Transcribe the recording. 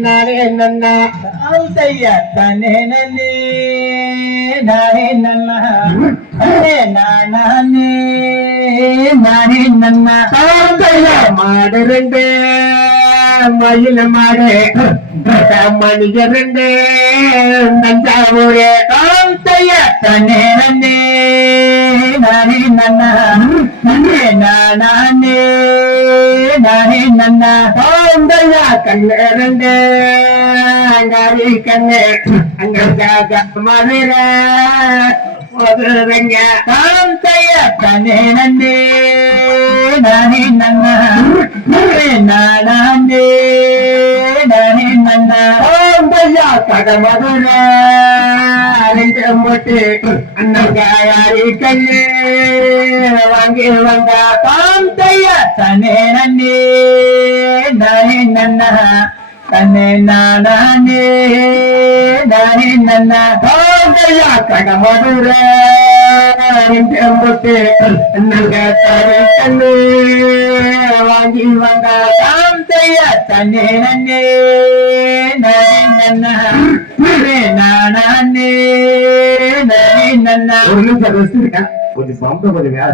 ನಾನೇ ನನ್ನ ಅಂತಯ್ಯ ತಾನೇ ನನ್ನೇ ನಾನೇ ನನ್ನ ತಾನೇ ನಾನೇ நானே நன்னா மாடுறண்டு மயில மாடு மணிகரண்டு நஞ்சாவூரே தாந்தைய தன்னே நன்னே நானே நன்னா நன்னே நானே நானே நன்னா தோந்தையா கண்ணரண்டு அங்காரி கண்ணே அங்க மதுர மதுரங்க தாந்தைய தன்னே நன்னே நானே நன்னா நன்னே நானே நன்னா தாந்தைய கடமதுர அரைஞ்சம்போட்டு அண்ணங்காரி கண்ணே. வாங்கி வந்தா தாந்தைய தன்னே நன்னே நானே நன்னா தன்னே நானே நானே நன்னா. தாந்தைய கடமதுர அரைஞ்சம்போட்டு அண்ணங்காரி கண்ணே. வாங்கி வந்த செய்ய தன்னே நன்னே நானே நன்னா. நானே நானே நன்னா ஒரு நிமிஷம் கொஞ்சம் சம்பளம் கொஞ்சம் வேலை